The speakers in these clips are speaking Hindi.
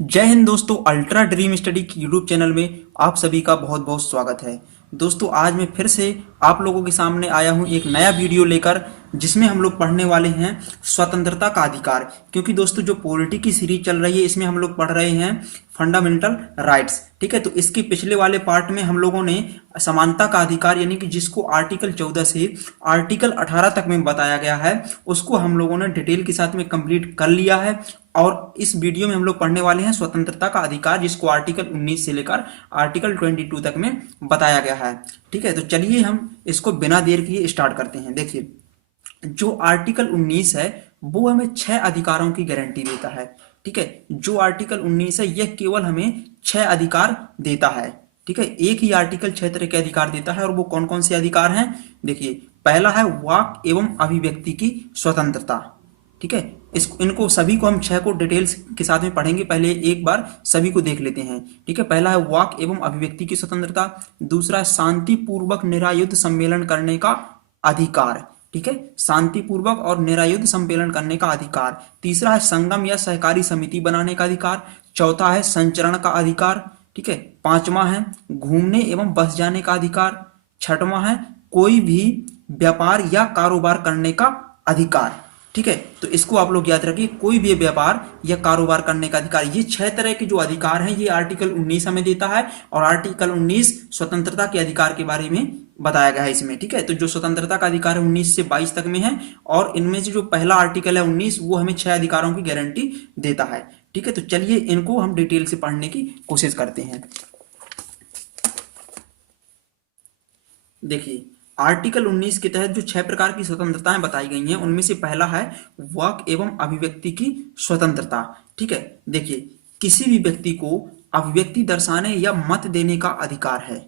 जय हिंद दोस्तों। अल्ट्रा ड्रीम स्टडी की यूट्यूब चैनल में आप सभी का बहुत बहुत स्वागत है। दोस्तों आज मैं फिर से आप लोगों के सामने आया हूं एक नया वीडियो लेकर, जिसमें हम लोग पढ़ने वाले हैं स्वतंत्रता का अधिकार। क्योंकि दोस्तों जो पॉलिटी की सीरीज चल रही है इसमें हम लोग पढ़ रहे हैं फंडामेंटल राइट्स। ठीक है, तो इसके पिछले वाले पार्ट में हम लोगों ने समानता का अधिकार यानी कि जिसको आर्टिकल 14 से आर्टिकल 18 तक में बताया गया है उसको हम लोगों ने डिटेल के साथ में कंप्लीट कर लिया है। और इस वीडियो में हम लोग पढ़ने वाले हैं स्वतंत्रता का अधिकार, जिसको आर्टिकल 19 से लेकर आर्टिकल 22 तक में बताया गया है। ठीक है, तो चलिए हम इसको बिना देर किए स्टार्ट करते हैं। देखिए, जो आर्टिकल 19 है वो हमें 6 अधिकारों की गारंटी देता है। ठीक है, जो आर्टिकल 19 है यह केवल हमें 6 अधिकार देता है। ठीक है, एक ही आर्टिकल 6 तरह के अधिकार देता है। और वो कौन कौन से अधिकार हैं? देखिए, पहला है वाक एवं अभिव्यक्ति की स्वतंत्रता। ठीक है, इनको सभी को हम 6 को डिटेल्स के साथ में पढ़ेंगे। पहले एक बार सभी को देख लेते हैं। ठीक है, पहला है वाक एवं अभिव्यक्ति की स्वतंत्रता। दूसरा है शांतिपूर्वक निरायुध सम्मेलन करने का अधिकार। ठीक है, शांतिपूर्वक और निरायुध सम्मेलन करने का अधिकार। तीसरा है संगम या सहकारी समिति बनाने का अधिकार। चौथा है संचरण का अधिकार। ठीक है, पांचवा है घूमने एवं बस जाने का अधिकार। छठवां है कोई भी व्यापार या कारोबार करने का अधिकार। ठीक है, तो इसको आप लोग याद रखिए, कोई भी व्यापार या कारोबार करने का अधिकार। ये 6 तरह के जो अधिकार हैं ये आर्टिकल 19 हमें देता है। और आर्टिकल 19 स्वतंत्रता के अधिकार के बारे में बताया गया है इसमें। ठीक है, तो जो स्वतंत्रता का अधिकार है 19 से 22 तक में है। और इनमें से जो पहला आर्टिकल है 19 वो हमें 6 अधिकारों की गारंटी देता है। ठीक है, तो चलिए इनको हम डिटेल से पढ़ने की कोशिश करते हैं। देखिए, आर्टिकल 19 के तहत जो 6 प्रकार की स्वतंत्रताएं बताई गई हैं उनमें से पहला है वाक एवं अभिव्यक्ति की स्वतंत्रता। ठीक है, देखिए, किसी भी व्यक्ति को अभिव्यक्ति दर्शाने या मत देने का अधिकार है।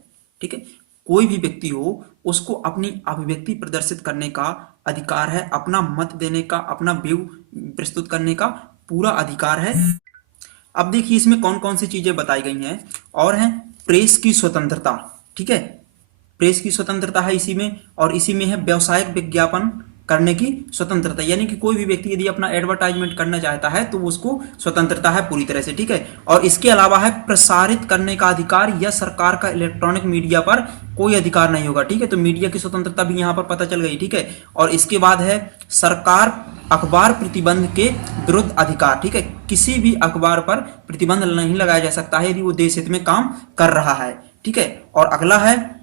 ठीक है, कोई भी व्यक्ति हो उसको अपनी अभिव्यक्ति प्रदर्शित करने का अधिकार है, अपना मत देने का, अपना व्यू प्रस्तुत करने का पूरा अधिकार है। अब देखिए इसमें कौन कौन सी चीजें बताई गई हैं। और है प्रेस की स्वतंत्रता। ठीक है, प्रेस की स्वतंत्रता है इसी में। और इसी में है व्यावसायिक विज्ञापन करने की स्वतंत्रता, यानी कि कोई भी व्यक्ति यदि अपना एडवर्टाइजमेंट करना चाहता है तो उसको स्वतंत्रता है पूरी तरह से। ठीक है, और इसके अलावा है प्रसारित करने का अधिकार, या सरकार का इलेक्ट्रॉनिक मीडिया पर कोई अधिकार नहीं होगा। ठीक है, तो मीडिया की स्वतंत्रता भी यहां पर पता चल गई। ठीक है, और इसके बाद है सरकार अखबार प्रतिबंध के विरुद्ध अधिकार। ठीक है, किसी भी अखबार पर प्रतिबंध नहीं लगाया जा सकता है यदि वो देश हित में काम कर रहा है। ठीक है, और अगला है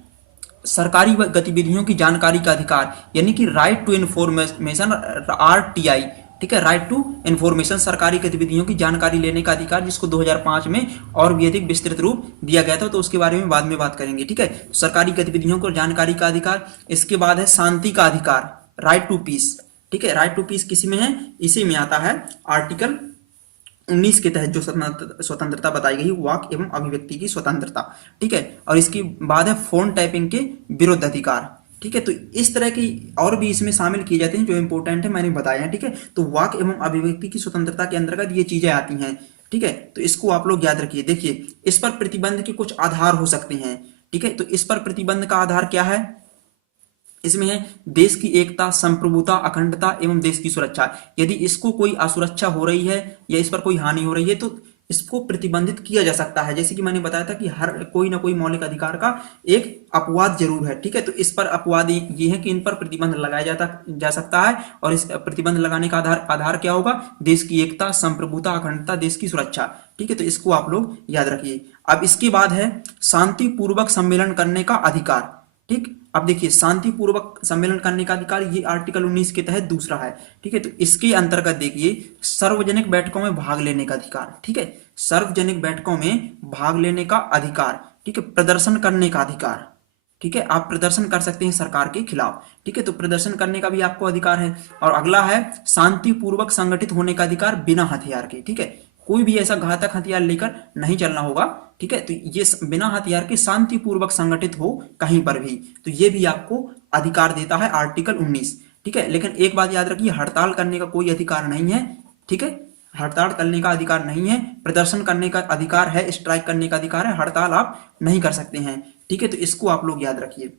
सरकारी गतिविधियों की जानकारी का अधिकार, यानी कि राइट टू इन्फॉर्मेशन, RTI। ठीक है, राइट टू इन्फॉर्मेशन, सरकारी गतिविधियों की जानकारी लेने का अधिकार, जिसको 2005 में और भी अधिक विस्तृत रूप दिया गया था, तो उसके बारे में बाद में बात करेंगे। ठीक है, सरकारी गतिविधियों को जानकारी का अधिकार। इसके बाद है शांति का अधिकार, राइट टू पीस। ठीक है, राइट टू पीस किसी में है? इसी में आता है आर्टिकल 19 के तहत जो स्वतंत्रता बताई गई, वाक एवं अभिव्यक्ति की स्वतंत्रता। ठीक है, और इसके बाद है फोन टैपिंग के विरुद्ध अधिकार। ठीक है, तो इस तरह की और भी इसमें शामिल किए जाते हैं जो इंपॉर्टेंट है, मैंने बताया है। ठीक है, तो वाक एवं अभिव्यक्ति की स्वतंत्रता के अंतर्गत ये चीजें आती हैं। ठीक है, तो इसको आप लोग याद रखिए। देखिए, इस पर प्रतिबंध के कुछ आधार हो सकते हैं। ठीक है, तो इस पर प्रतिबंध का आधार क्या है? इसमें है देश की एकता, संप्रभुता, अखंडता एवं देश की सुरक्षा। यदि इसको कोई असुरक्षा हो रही है या इस पर कोई हानि हो रही है तो इसको प्रतिबंधित किया जा सकता है। जैसे कि मैंने बताया था कि हर कोई ना कोई मौलिक अधिकार का एक अपवाद जरूर है। ठीक है, तो इस पर अपवाद ये है कि इन पर प्रतिबंध लगाया जा सकता है। और इस प्रतिबंध लगाने का आधार क्या होगा? देश की एकता, संप्रभुता, अखंडता, देश की सुरक्षा। ठीक है, तो इसको आप लोग याद रखिए। अब इसके बाद है शांतिपूर्वक सम्मेलन करने का अधिकार। ठीक, अब देखिए, शांतिपूर्वक सम्मेलन करने का अधिकार ये आर्टिकल 19 के तहत दूसरा है। ठीक है, तो इसके अंतर्गत देखिए सार्वजनिक बैठकों में भाग लेने का अधिकार। ठीक है, सार्वजनिक बैठकों में भाग लेने का अधिकार। ठीक है, प्रदर्शन करने का अधिकार। ठीक है, आप प्रदर्शन कर सकते हैं सरकार के खिलाफ। ठीक है, तो प्रदर्शन करने का भी आपको अधिकार है। और अगला है शांतिपूर्वक संगठित होने का अधिकार बिना हथियार के। ठीक है, कोई भी ऐसा घातक हथियार लेकर नहीं चलना होगा। ठीक है, तो ये बिना हथियार के शांतिपूर्वक संगठित हो कहीं पर भी, तो ये भी आपको अधिकार देता है आर्टिकल 19। ठीक है, लेकिन एक बात याद रखिए, हड़ताल करने का कोई अधिकार नहीं है। ठीक है, हड़ताल करने का अधिकार नहीं है। प्रदर्शन करने का अधिकार है, स्ट्राइक करने का अधिकार है, हड़ताल आप नहीं कर सकते हैं। ठीक है, तो इसको आप लोग याद रखिए।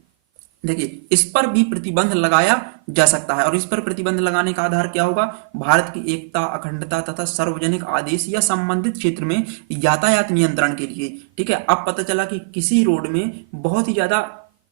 देखिए इस पर भी प्रतिबंध लगाया जा सकता है, और इस पर प्रतिबंध लगाने का आधार क्या होगा? भारत की एकता, अखंडता तथा सार्वजनिक आदेश या संबंधित क्षेत्र में यातायात नियंत्रण के लिए। ठीक है, अब पता चला कि किसी रोड में बहुत ही ज्यादा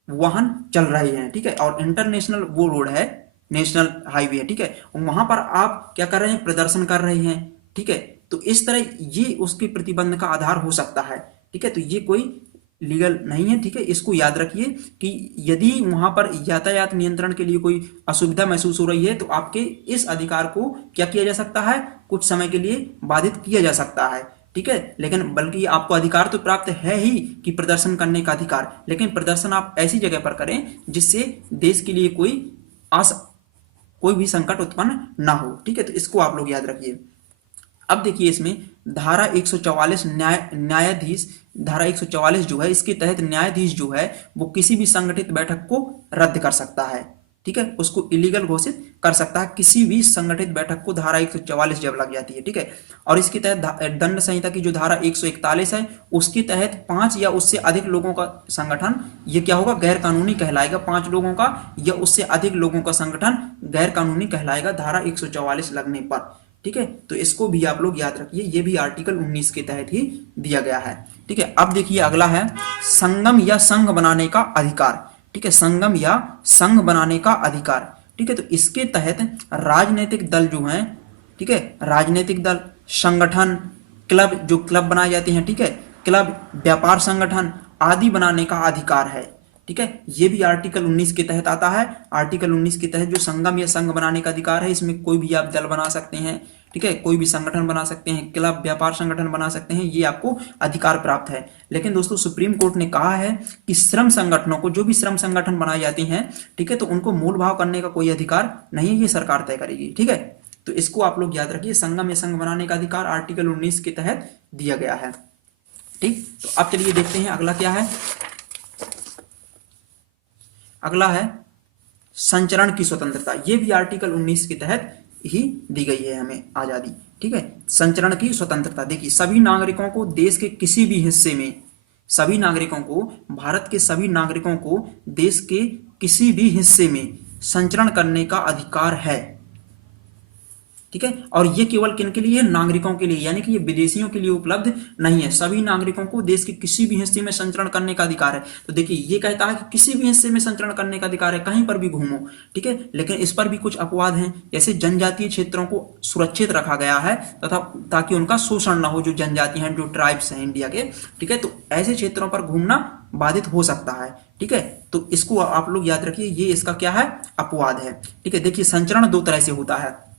वाहन चल रहे हैं, ठीक है, और इंटरनेशनल वो रोड है, नेशनल हाईवे है, ठीक है, वहां पर आप क्या कर रहे हैं? प्रदर्शन कर रहे हैं, ठीक है, तो इस तरह ये उसके प्रतिबंध का आधार हो सकता है। ठीक है, तो ये कोई लीगल नहीं है। ठीक है, इसको याद रखिए कि यदि वहां पर यातायात नियंत्रण के लिए कोई असुविधा महसूस हो रही है तो आपके इस अधिकार को क्या किया जा सकता है? कुछ समय के लिए बाधित किया जा सकता है। ठीक है, लेकिन बल्कि आपको अधिकार तो प्राप्त है ही कि प्रदर्शन करने का अधिकार, लेकिन प्रदर्शन आप ऐसी जगह पर करें जिससे देश के लिए कोई भी संकट उत्पन्न ना हो। ठीक है, तो इसको आप लोग याद रखिए। अब देखिए इसमें धारा 144 न्यायाधीश, धारा 144 जो है इसके तहत न्यायाधीश जो है वो किसी भी संगठित बैठक को रद्द कर सकता है। ठीक है, उसको इलीगल घोषित कर सकता है किसी भी संगठित बैठक को, धारा 144 जब लग जाती है। ठीक है, और इसके तहत दंड संहिता की जो धारा 141 है उसके तहत 5 या उससे अधिक लोगों का संगठन ये क्या होगा? गैर कानूनी कहलाएगा। 5 लोगों का या उससे अधिक लोगों का संगठन गैर कानूनी कहलाएगा धारा 144 लगने पर। ठीक है, तो इसको भी आप लोग याद रखिए, ये भी आर्टिकल 19 के तहत ही दिया गया है। ठीक है, अब देखिए अगला है संगम या संघ बनाने का अधिकार। ठीक है, संगम या संघ बनाने का अधिकार। ठीक है, तो इसके तहत राजनीतिक दल जो हैं, ठीक है, राजनीतिक दल, संगठन, क्लब, जो क्लब बनाए जाते हैं, ठीक है, क्लब, व्यापार संगठन आदि बनाने का अधिकार है। ठीक है, ये भी आर्टिकल 19 के तहत आता है। आर्टिकल 19 के तहत जो संगम या संघ बनाने का अधिकार है, इसमें कोई भी आप दल बना सकते हैं, ठीक है, कोई भी संगठन बना सकते हैं, क्लब, व्यापार संगठन बना सकते हैं, ये आपको अधिकार प्राप्त है। लेकिन दोस्तों सुप्रीम कोर्ट ने कहा है कि श्रम संगठनों को, जो भी श्रम संगठन बनाए जाते हैं, ठीक है, तो उनको मूल भाव करने का कोई अधिकार नहीं है, ये सरकार तय करेगी। ठीक है, तो इसको आप लोग याद रखिए, संगम या संघ बनाने का अधिकार आर्टिकल 19 के तहत दिया गया है। ठीक, तो अब चलिए देखते हैं अगला क्या है। अगला है संचरण की स्वतंत्रता। ये भी आर्टिकल 19 के तहत ही दी गई है हमें आजादी। ठीक है, संचरण की स्वतंत्रता। देखिए सभी नागरिकों को देश के किसी भी हिस्से में, सभी नागरिकों को, भारत के सभी नागरिकों को देश के किसी भी हिस्से में संचरण करने का अधिकार है। ठीक है, और ये केवल किन के लिए? नागरिकों के लिए, यानी कि ये विदेशियों के लिए उपलब्ध नहीं है। सभी नागरिकों को देश के किसी भी हिस्से में संचरण करने का अधिकार है। तो देखिए ये कहता है कि किसी भी हिस्से में संचरण करने का अधिकार है, कहीं पर भी घूमो। ठीक है, लेकिन इस पर भी कुछ अपवाद हैं, जैसे जनजातीय क्षेत्रों को सुरक्षित रखा गया है तथा ताकि उनका शोषण न हो, जो जनजाति हैं, जो ट्राइब्स हैं इंडिया के। ठीक है, तो ऐसे क्षेत्रों पर घूमना बाधित हो सकता है। ठीक है, तो इसको आप लोग याद रखिए, ये इसका क्या है? अपवाद है। ठीक है, देखिए संचरण दो तरह से होता है।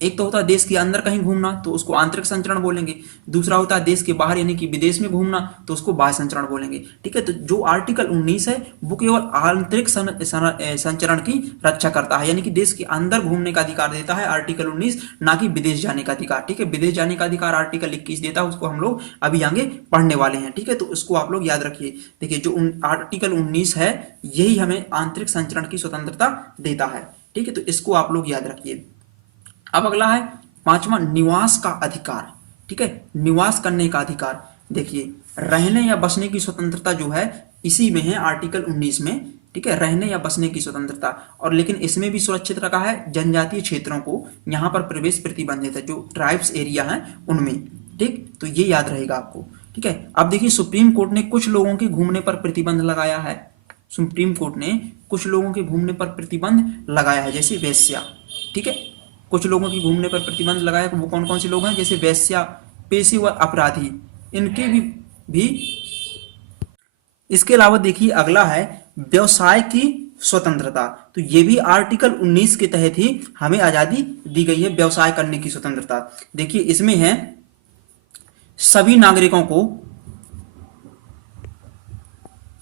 एक तो होता है देश के अंदर कहीं घूमना, तो उसको आंतरिक संचरण बोलेंगे। दूसरा होता है देश के बाहर यानी कि विदेश में घूमना, तो उसको बाह्य संचरण बोलेंगे। ठीक है, तो जो आर्टिकल 19 है वो केवल आंतरिक संचरण की रक्षा करता है, यानी कि देश के अंदर घूमने का अधिकार देता है आर्टिकल 19, ना कि विदेश जाने का अधिकार। ठीक है, विदेश जाने का अधिकार आर्टिकल 21 देता है, उसको हम लोग अभी आगे पढ़ने वाले हैं। ठीक है, तो उसको आप लोग याद रखिए। देखिए जो आर्टिकल 19 है यही हमें आंतरिक संचरण की स्वतंत्रता देता है। ठीक है, तो इसको आप लोग याद रखिए। अब अगला है पांचवा, निवास का अधिकार। ठीक है, निवास करने का अधिकार। देखिए रहने या बसने की स्वतंत्रता जो है इसी में है आर्टिकल 19 में। ठीक है, रहने या बसने की स्वतंत्रता, और लेकिन इसमें भी सुरक्षित रखा है जनजातीय क्षेत्रों को, यहां पर प्रवेश प्रतिबंधित है, जो ट्राइब्स एरिया है उनमें। ठीक, तो ये याद रहेगा आपको। ठीक है, अब देखिए सुप्रीम कोर्ट ने कुछ लोगों के घूमने पर प्रतिबंध लगाया है। सुप्रीम कोर्ट ने कुछ लोगों के घूमने पर प्रतिबंध लगाया है, जैसे वेश्या। ठीक है, कुछ लोगों की घूमने पर प्रतिबंध लगाया, वो कौन कौन से लोग हैं? जैसे वेश्या, पेशेवर अपराधी, इनके भी। इसके अलावा देखिए अगला है व्यवसाय की स्वतंत्रता। तो ये भी आर्टिकल 19 के तहत ही हमें आजादी दी गई है, व्यवसाय करने की स्वतंत्रता। देखिए इसमें है सभी नागरिकों को,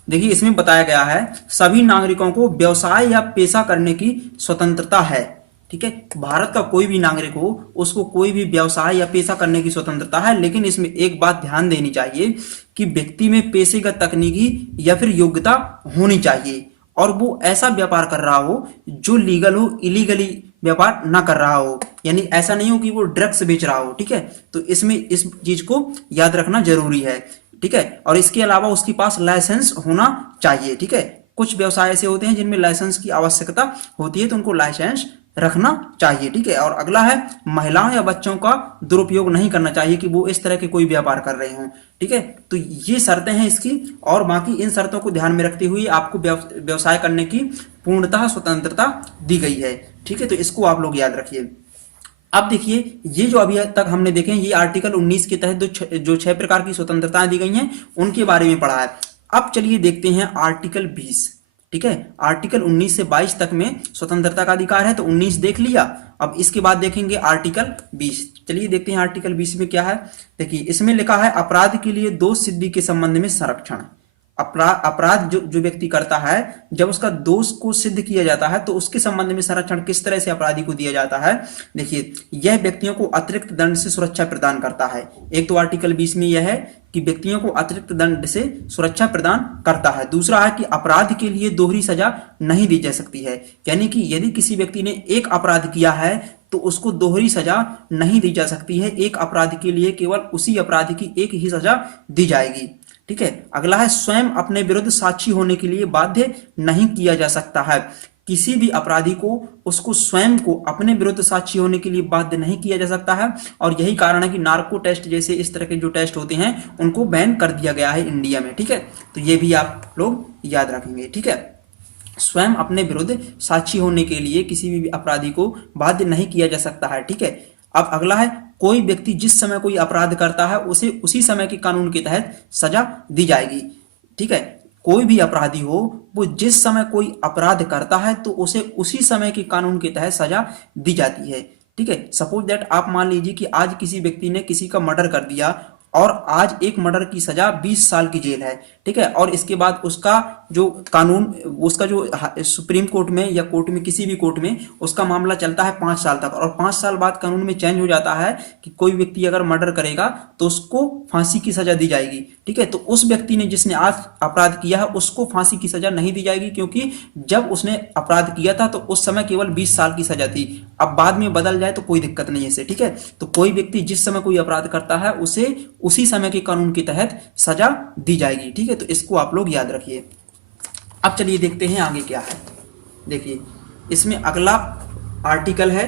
देखिए इसमें बताया गया है सभी नागरिकों को व्यवसाय या पेशा करने की स्वतंत्रता है। ठीक है, भारत का कोई भी नागरिक हो उसको कोई भी व्यवसाय या पेशा करने की स्वतंत्रता है, लेकिन इसमें एक बात ध्यान देनी चाहिए कि व्यक्ति में पेशेगत तकनीकी या फिर योग्यता होनी चाहिए, और वो ऐसा व्यापार कर रहा हो जो लीगल हो, इलीगली व्यापार ना कर रहा हो, यानी ऐसा नहीं हो कि वो ड्रग्स बेच रहा हो। ठीक है, तो इसमें इस चीज को याद रखना जरूरी है। ठीक है, और इसके अलावा उसके पास लाइसेंस होना चाहिए। ठीक है, कुछ व्यवसाय ऐसे होते हैं जिनमें लाइसेंस की आवश्यकता होती है, तो उनको लाइसेंस रखना चाहिए, ठीक है। और अगला है महिलाओं या बच्चों का दुरुपयोग नहीं करना चाहिए कि वो इस तरह के कोई व्यापार कर रहे हों, ठीक है। तो ये शर्तें हैं इसकी, और बाकी इन शर्तों को ध्यान में रखते हुए आपको व्यवसाय करने की पूर्णतः स्वतंत्रता दी गई है, ठीक है। तो इसको आप लोग याद रखिए। अब देखिए, ये जो अभी तक हमने देखे ये आर्टिकल 19 के तहत जो 6 प्रकार की स्वतंत्रताएं दी गई हैं उनके बारे में पढ़ा है। अब चलिए देखते हैं आर्टिकल 20, ठीक है। आर्टिकल 19 से 22 तक में स्वतंत्रता का अधिकार है, तो 19 देख लिया। अब इसके बाद देखेंगे आर्टिकल 20। चलिए देखते हैं आर्टिकल 20 में क्या है। देखिए, इसमें लिखा है अपराध के लिए दोष सिद्धि के संबंध में संरक्षण। अपराध जो व्यक्ति करता है, जब उसका दोष को सिद्ध किया जाता है तो उसके संबंध में संरक्षण किस तरह से अपराधी को दिया जाता है। देखिए, यह व्यक्तियों को अतिरिक्त दंड से सुरक्षा प्रदान करता है। एक तो आर्टिकल 20 में यह है कि व्यक्तियों को अतिरिक्त दंड से सुरक्षा प्रदान करता है। दूसरा है कि अपराध के लिए दोहरी सजा नहीं दी जा सकती है, यानी कि यदि किसी व्यक्ति ने एक अपराध किया है तो उसको दोहरी सजा नहीं दी जा सकती है। एक अपराध के लिए केवल उसी अपराध की एक ही सजा दी जाएगी, ठीक है। अगला है स्वयं अपने विरुद्ध साक्षी होने के लिए बाध्य नहीं किया जा सकता है। किसी भी अपराधी को उसको स्वयं को अपने विरुद्ध साक्षी होने के लिए बाध्य नहीं किया जा सकता है, और यही कारण है कि नार्को टेस्ट जैसे इस तरह के जो टेस्ट होते हैं उनको बैन कर दिया गया है इंडिया में, ठीक है। तो ये भी आप लोग याद रखेंगे, ठीक है। स्वयं अपने विरुद्ध साक्षी होने के लिए किसी भी अपराधी को बाध्य नहीं किया जा सकता है, ठीक है। अब अगला है कोई व्यक्ति जिस समय कोई अपराध करता है उसे उसी समय के कानून के तहत सजा दी जाएगी, ठीक है। कोई भी अपराधी हो वो जिस समय कोई अपराध करता है तो उसे उसी समय के कानून के तहत सजा दी जाती है, ठीक है। सपोज दैट आप मान लीजिए कि आज किसी व्यक्ति ने किसी का मर्डर कर दिया और आज एक मर्डर की सजा 20 साल की जेल है, ठीक है। और इसके बाद उसका जो कानून, उसका जो सुप्रीम कोर्ट में या कोर्ट में किसी भी कोर्ट में उसका मामला चलता है 5 साल तक, और 5 साल बाद कानून में चेंज हो जाता है कि कोई व्यक्ति अगर मर्डर करेगा तो उसको फांसी की सजा दी जाएगी, ठीक है। तो उस व्यक्ति ने जिसने आज अपराध किया है उसको फांसी की सजा नहीं दी जाएगी, क्योंकि जब उसने अपराध किया था तो उस समय केवल 20 साल की सजा थी। अब बाद में बदल जाए तो कोई दिक्कत नहीं है इसे, ठीक है। तो कोई व्यक्ति जिस समय कोई अपराध करता है उसे उसी समय के कानून के तहत सजा दी जाएगी, ठीक है। तो इसको आप लोग याद रखिए। अब चलिए देखते हैं आगे क्या है। देखिए, इसमें अगला आर्टिकल है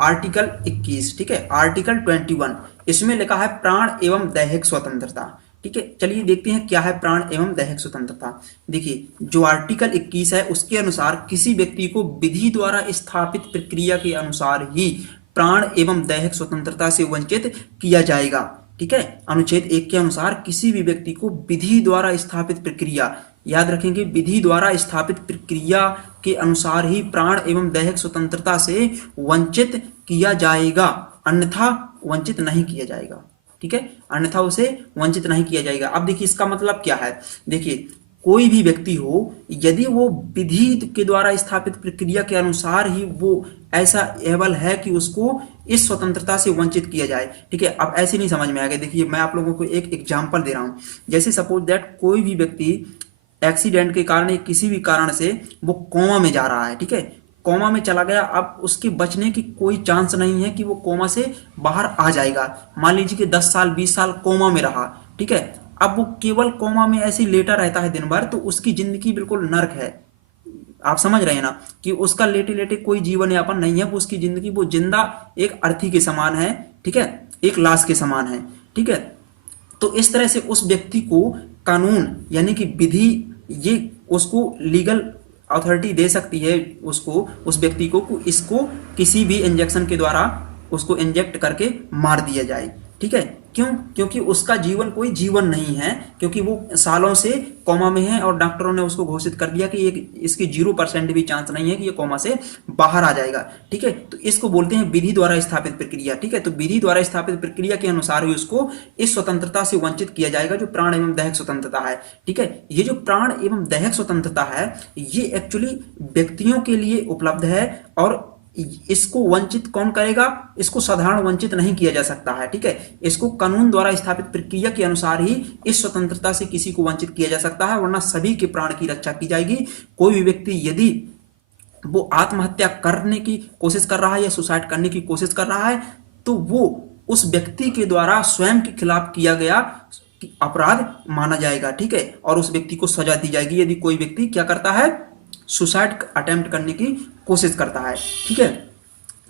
आर्टिकल 21, ठीक है। आर्टिकल 21, इसमें लिखा है प्राण एवं दैहिक स्वतंत्रता, ठीक है। चलिए देखते हैं क्या है प्राण एवं दैहिक स्वतंत्रता। देखिए, जो आर्टिकल 21 है उसके अनुसार किसी व्यक्ति को विधि द्वारा स्थापित प्रक्रिया के अनुसार ही प्राण एवं दैहिक स्वतंत्रता से वंचित किया जाएगा, ठीक है। अनुच्छेद 1 के अनुसार किसी भी व्यक्ति को विधि द्वारा स्थापित प्रक्रिया, याद रखेंगे, विधि द्वारा स्थापित प्रक्रिया के अनुसार ही प्राण एवं दैहिक स्वतंत्रता से वंचित किया जाएगा, अन्यथा वंचित नहीं किया जाएगा, ठीक है। अन्यथा उसे वंचित नहीं किया जाएगा। अब देखिए इसका मतलब क्या है। देखिए, कोई भी व्यक्ति हो, यदि वो विधि के द्वारा स्थापित प्रक्रिया के अनुसार ही वो ऐसा एबल है कि उसको इस स्वतंत्रता से वंचित किया जाए, ठीक है। अब ऐसे नहीं समझ में आएगा। देखिए, मैं आप लोगों को एक एग्जांपल दे रहा हूं। जैसे सपोज दैट कोई भी व्यक्ति एक्सीडेंट के कारण या किसी भी कारण से वो कोमा में जा रहा है, ठीक है। कोमा में चला गया, अब उसके बचने की कोई चांस नहीं है कि वो कोमा से बाहर आ जाएगा। मान लीजिए कि 10 साल 20 साल कोमा में रहा, ठीक है। अब वो केवल कोमा में ऐसे लेटा रहता है दिन भर, तो उसकी जिंदगी बिल्कुल नर्क है। आप समझ रहे हैं ना कि उसका लेटे लेटे कोई जीवन यापन नहीं है, वो उसकी जिंदगी वो जिंदा एक अर्थी के समान है, ठीक है, एक लाश के समान है, ठीक है। तो इस तरह से उस व्यक्ति को कानून यानी कि विधि ये उसको लीगल अथॉरिटी दे सकती है उसको, उस व्यक्ति को इसको किसी भी इंजेक्शन के द्वारा उसको इंजेक्ट करके मार दिया जाए, ठीक है। क्यों? क्योंकि उसका जीवन कोई जीवन नहीं है, क्योंकि वो सालों से कोमा में है और डॉक्टरों ने उसको घोषित कर दिया कि इसकी 0% भी चांस नहीं है कि ये कोमा से बाहर आ जाएगा, ठीक है। तो इसको बोलते हैं विधि द्वारा स्थापित प्रक्रिया, ठीक है। तो विधि द्वारा स्थापित प्रक्रिया के अनुसार ही उसको इस स्वतंत्रता से वंचित किया जाएगा जो प्राण एवं दैहिक स्वतंत्रता है, ठीक है। ये जो प्राण एवं दैहिक स्वतंत्रता है ये एक्चुअली व्यक्तियों के लिए उपलब्ध है, और इसको वंचित कौन करेगा? इसको साधारण वंचित नहीं किया जा सकता है, ठीक है। इसको कानून द्वारा स्थापित प्रक्रिया के अनुसार ही इस स्वतंत्रता से किसी को वंचित किया जा सकता है, वरना सभी के प्राण की रक्षा की जाएगी। कोई भी व्यक्ति यदि वो आत्महत्या करने की कोशिश कर रहा है या सुसाइड करने की कोशिश कर रहा है तो वो उस व्यक्ति के द्वारा स्वयं के खिलाफ किया गया अपराध माना जाएगा, ठीक है, और उस व्यक्ति को सजा दी जाएगी यदि कोई व्यक्ति क्या करता है, सुसाइड अटेम्प्ट करने की कोशिश करता है, ठीक है।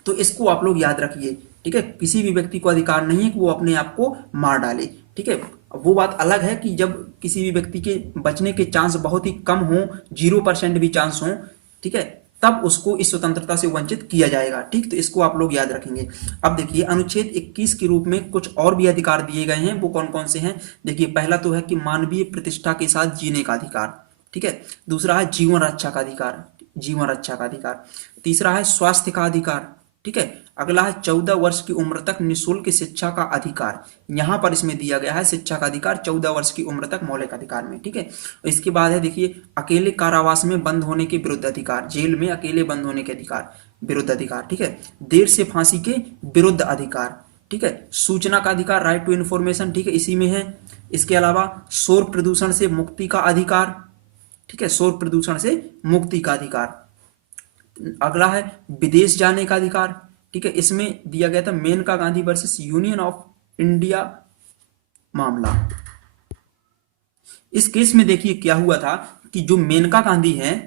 तो इसको आप लोग याद रखिए, ठीक है। किसी भी व्यक्ति को अधिकार नहीं है कि वो अपने आप को मार डाले, ठीक है। वो बात अलग है कि जब किसी भी व्यक्ति के बचने के चांस बहुत ही कम हो, 0% भी चांस हो, ठीक है, तब उसको इस स्वतंत्रता से वंचित किया जाएगा, ठीक। तो इसको आप लोग याद रखेंगे। अब देखिए अनुच्छेद 21 के रूप में कुछ और भी अधिकार दिए गए हैं, वो कौन कौन से हैं। देखिए पहला तो है कि मानवीय प्रतिष्ठा के साथ जीने का अधिकार, ठीक है। दूसरा है जीवन रक्षा का अधिकार, जीवन रक्षा का अधिकार। तीसरा है स्वास्थ्य का अधिकार, ठीक है। अगला है 14 वर्ष की उम्र तक निःशुल्क शिक्षा का अधिकार, यहां पर इसमें दिया गया है शिक्षा का अधिकार 14 वर्ष की उम्र तक मौलिक अधिकार में, ठीक है। इसके बाद है देखिए अकेले कारावास में बंद होने के विरुद्ध अधिकार, जेल में अकेले बंद होने के अधिकार विरुद्ध अधिकार, ठीक है। देर से फांसी के विरुद्ध अधिकार, ठीक है। सूचना का अधिकार, राइट टू इन्फॉर्मेशन, ठीक है, इसी में है। इसके अलावा शोर प्रदूषण से मुक्ति का अधिकार, ठीक है, शोर प्रदूषण से मुक्ति का अधिकार। अगला है विदेश जाने का अधिकार, ठीक है। इसमें दिया गया था Maneka Gandhi versus Union of India मामला। इस केस में देखिए क्या हुआ था कि जो मेनका गांधी है,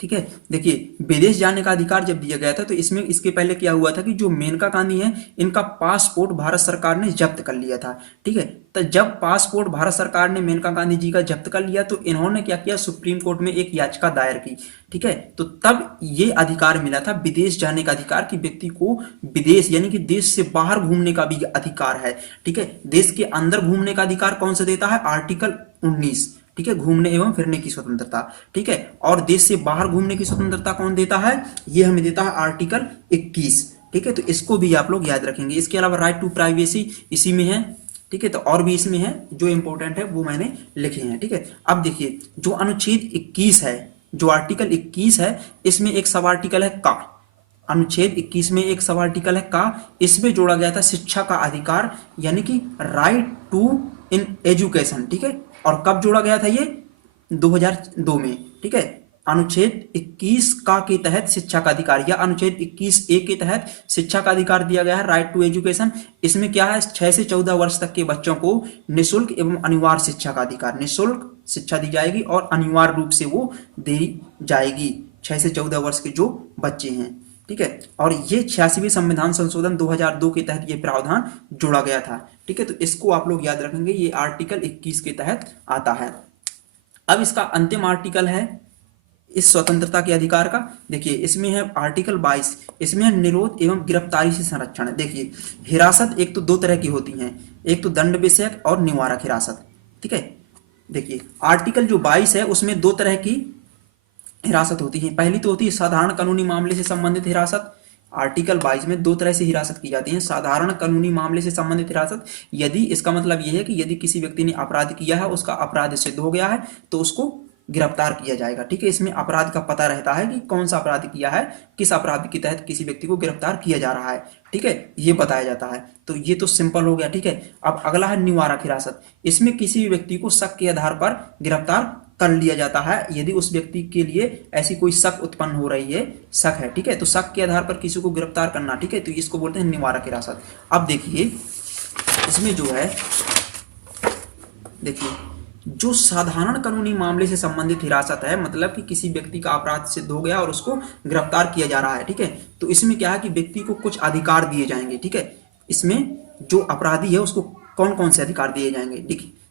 ठीक है, देखिए विदेश जाने का अधिकार जब दिया गया था तो इसमें इसके पहले क्या हुआ था कि जो मेनका गांधी है इनका पासपोर्ट भारत सरकार ने जब्त कर लिया था, ठीक है। तो जब पासपोर्ट भारत सरकार ने मेनका गांधी जी का जब्त कर लिया तो इन्होंने क्या किया, सुप्रीम कोर्ट में एक याचिका दायर की, ठीक है। तो तब ये अधिकार मिला था विदेश जाने का अधिकार कि व्यक्ति को विदेश यानी कि देश से बाहर घूमने का भी अधिकार है, ठीक है। देश के अंदर घूमने का अधिकार कौन सा देता है, आर्टिकल 19, ठीक है, घूमने एवं फिरने की स्वतंत्रता, ठीक है। और देश से बाहर घूमने की स्वतंत्रता कौन देता है, ये हमें देता है आर्टिकल 21, ठीक है। तो इसको भी आप लोग याद रखेंगे। इसके अलावा राइट टू प्राइवेसी इसी में है, ठीक है। तो और भी इसमें है जो इंपॉर्टेंट है वो मैंने लिखे हैं, ठीक है। अब देखिए जो अनुच्छेद 21 है, जो आर्टिकल 21 है, इसमें एक सब आर्टिकल है का, अनुच्छेद 21 में एक सब आर्टिकल है का, इसमें जोड़ा गया था शिक्षा का अधिकार यानी कि राइट टू इन एजुकेशन, ठीक है। और कब जोड़ा गया था ये, 2002 में, ठीक है। अनुच्छेद 21 का के तहत शिक्षा का अधिकार या अनुच्छेद 21A के तहत शिक्षा का अधिकार दिया गया है, राइट टू एजुकेशन। इसमें क्या है, 6 से 14 वर्ष तक के बच्चों को निःशुल्क एवं अनिवार्य शिक्षा का अधिकार, निःशुल्क शिक्षा दी जाएगी और अनिवार्य रूप से वो दी जाएगी 6 से 14 वर्ष के जो बच्चे हैं, ठीक है। और ये 86वें संविधान संशोधन 2002 के तहत ये प्रावधान जोड़ा गया था, ठीक है। तो इसको आप लोग याद रखेंगे, ये आर्टिकल 21 के तहत आता है। अब इसका अंतिम आर्टिकल है इस स्वतंत्रता के अधिकार का, देखिए इसमें है आर्टिकल 22, इसमें है निरोध एवं गिरफ्तारी से संरक्षण। देखिए हिरासत एक तो दो तरह की होती हैं, एक तो दंड विषयक और निवारक हिरासत, ठीक है। देखिए आर्टिकल जो 22 है उसमें दो तरह की हिरासत होती है। पहली तो होती है साधारण कानूनी मामले से संबंधित हिरासत, आर्टिकल 22 में दो तरह से हिरासत की जाती है। साधारण कानूनी मामले से संबंधित हिरासत, यदि इसका मतलब यह है कि यदि किसी व्यक्ति ने अपराध किया है, उसका अपराध सिद्ध हो गया है तो उसको गिरफ्तार किया जाएगा, ठीक है। इसमें अपराध का पता रहता है कि कौन सा अपराध किया है, किस अपराध के तहत किसी व्यक्ति को गिरफ्तार किया जा रहा है, ठीक है, ये बताया जाता है। तो ये तो सिंपल हो गया, ठीक है। अब अगला है निवारक हिरासत, इसमें किसी भी व्यक्ति को शक के आधार पर गिरफ्तार कर लिया जाता है यदि उस व्यक्ति के लिए ऐसी कोई शक उत्पन्न हो रही है, शक है, ठीक है। तो शक के आधार पर किसी को गिरफ्तार करना, ठीक है, तो इसको बोलते हैं निवारक हिरासत। अब देखिए इसमें जो है, देखिए जो साधारण कानूनी मामले से संबंधित हिरासत है, मतलब कि किसी व्यक्ति का अपराध सिद्ध हो गया और उसको गिरफ्तार किया जा रहा है, ठीक है। तो इसमें क्या है कि व्यक्ति को कुछ अधिकार दिए जाएंगे, ठीक है। इसमें जो अपराधी है उसको कौन कौन से अधिकार दिए जाएंगे,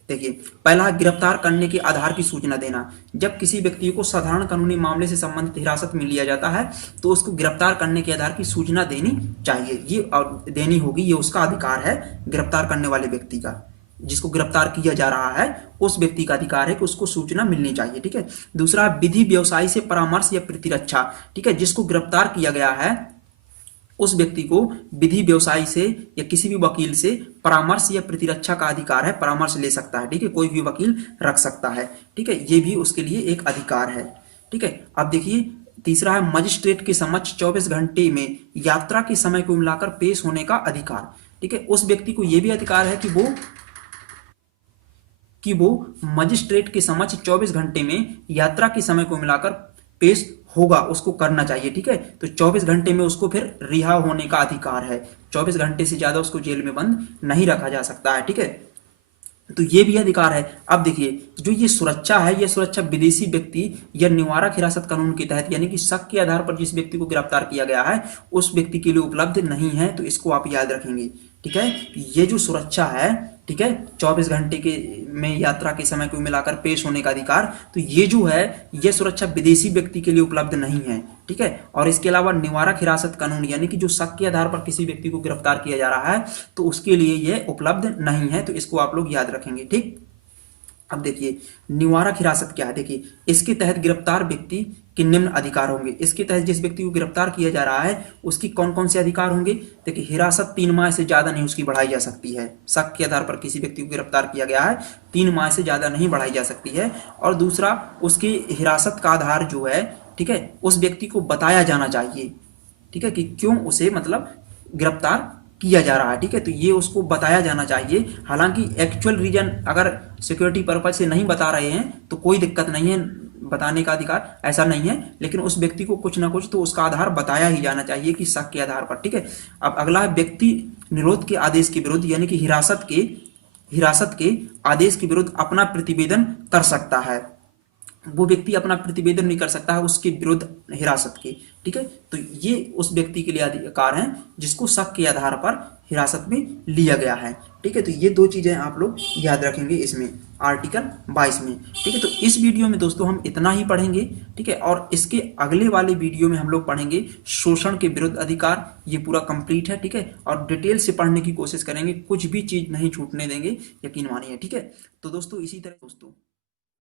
देखिए पहला गिरफ्तार करने के आधार की सूचना देना। जब किसी व्यक्ति को साधारण कानूनी मामले से संबंधित हिरासत में लिया जाता है तो उसको गिरफ्तार करने के आधार की सूचना देनी चाहिए, ये और देनी होगी, ये उसका अधिकार है गिरफ्तार करने वाले व्यक्ति का, जिसको गिरफ्तार किया जा रहा है उस व्यक्ति का अधिकार है कि उसको सूचना मिलनी चाहिए, ठीक है। दूसरा विधि व्यवसायी से परामर्श या प्रतिरक्षा, ठीक है। जिसको गिरफ्तार किया गया है उस व्यक्ति को विधि व्यवसायी से या किसी भी वकील से परामर्श या प्रतिरक्षा का अधिकार है, परामर्श ले सकता है, ठीक है, कोई भी वकील रख सकता है, ठीक है, ये भी उसके लिए एक अधिकार है, ठीक है। अब देखिए तीसरा है मजिस्ट्रेट के समक्ष 24 घंटे में यात्रा के समय को मिलाकर पेश होने का अधिकार, ठीक है। उस व्यक्ति को यह भी अधिकार है कि वो मजिस्ट्रेट के समक्ष 24 घंटे में यात्रा के समय को मिलाकर पेश होगा, उसको करना चाहिए, ठीक है। तो 24 घंटे में उसको फिर रिहा होने का अधिकार है, 24 घंटे से ज्यादा उसको जेल में बंद नहीं रखा जा सकता है, ठीक है। तो ये भी अधिकार है। अब देखिए, जो ये सुरक्षा है, ये सुरक्षा विदेशी व्यक्ति या निवारक हिरासत कानून के तहत, यानी कि शक के आधार पर जिस व्यक्ति को गिरफ्तार किया गया है उस व्यक्ति के लिए उपलब्ध नहीं है। तो इसको आप याद रखेंगे, ठीक है। ये जो सुरक्षा है, ठीक है, 24 घंटे के में यात्रा के समय को मिलाकर पेश होने का अधिकार, तो ये जो है ये सुरक्षा विदेशी व्यक्ति के लिए उपलब्ध नहीं है, ठीक है। और इसके अलावा निवारक हिरासत कानून, यानी कि जो शक के आधार पर किसी व्यक्ति को गिरफ्तार किया जा रहा है तो उसके लिए ये उपलब्ध नहीं है। तो इसको आप लोग याद रखेंगे, ठीक। अब देखिए, निवारक हिरासत क्या है। देखिए, इसके तहत गिरफ्तार व्यक्ति के निम्न अधिकार होंगे। इसके तहत जिस व्यक्ति को गिरफ्तार किया जा रहा है उसकी कौन कौन से अधिकार होंगे। देखिए, हिरासत 3 माह से ज्यादा नहीं उसकी बढ़ाई जा सकती है। शक के आधार पर किसी व्यक्ति को गिरफ्तार किया गया है, 3 माह से ज्यादा नहीं बढ़ाई जा सकती है। और दूसरा, उसकी हिरासत का आधार जो है, ठीक है, उस व्यक्ति को बताया जाना चाहिए, ठीक है, कि क्यों उसे मतलब गिरफ्तार किया जा रहा है, ठीक है। तो ये उसको बताया जाना चाहिए। हालांकि एक्चुअल रीजन अगर सिक्योरिटी पर्पज से नहीं बता रहे हैं तो कोई दिक्कत नहीं है, बताने का अधिकार ऐसा नहीं है, लेकिन उस व्यक्ति को कुछ ना कुछ तो उसका आधार बताया ही जाना चाहिए कि शक के आधार पर, ठीक है। अब अगला है, व्यक्ति निरोध के आदेश के विरुद्ध, यानी कि हिरासत के आदेश के विरुद्ध अपना प्रतिवेदन कर सकता है। वो व्यक्ति अपना प्रतिवेदन नहीं कर सकता है उसके विरुद्ध हिरासत के, ठीक है। तो ये उस व्यक्ति के लिए अधिकार हैं जिसको शक के आधार पर हिरासत में लिया गया है, ठीक है। तो ये 2 चीजें आप लोग याद रखेंगे इसमें, आर्टिकल 22 में, ठीक है। तो इस वीडियो में दोस्तों हम इतना ही पढ़ेंगे, ठीक है। और इसके अगले वाले वीडियो में हम लोग पढ़ेंगे शोषण के विरुद्ध अधिकार। ये पूरा कंप्लीट है, ठीक है। और डिटेल से पढ़ने की कोशिश करेंगे, कुछ भी चीज नहीं छूटने देंगे, यकीन मानिए, ठीक है। तो दोस्तों इसी तरह दोस्तों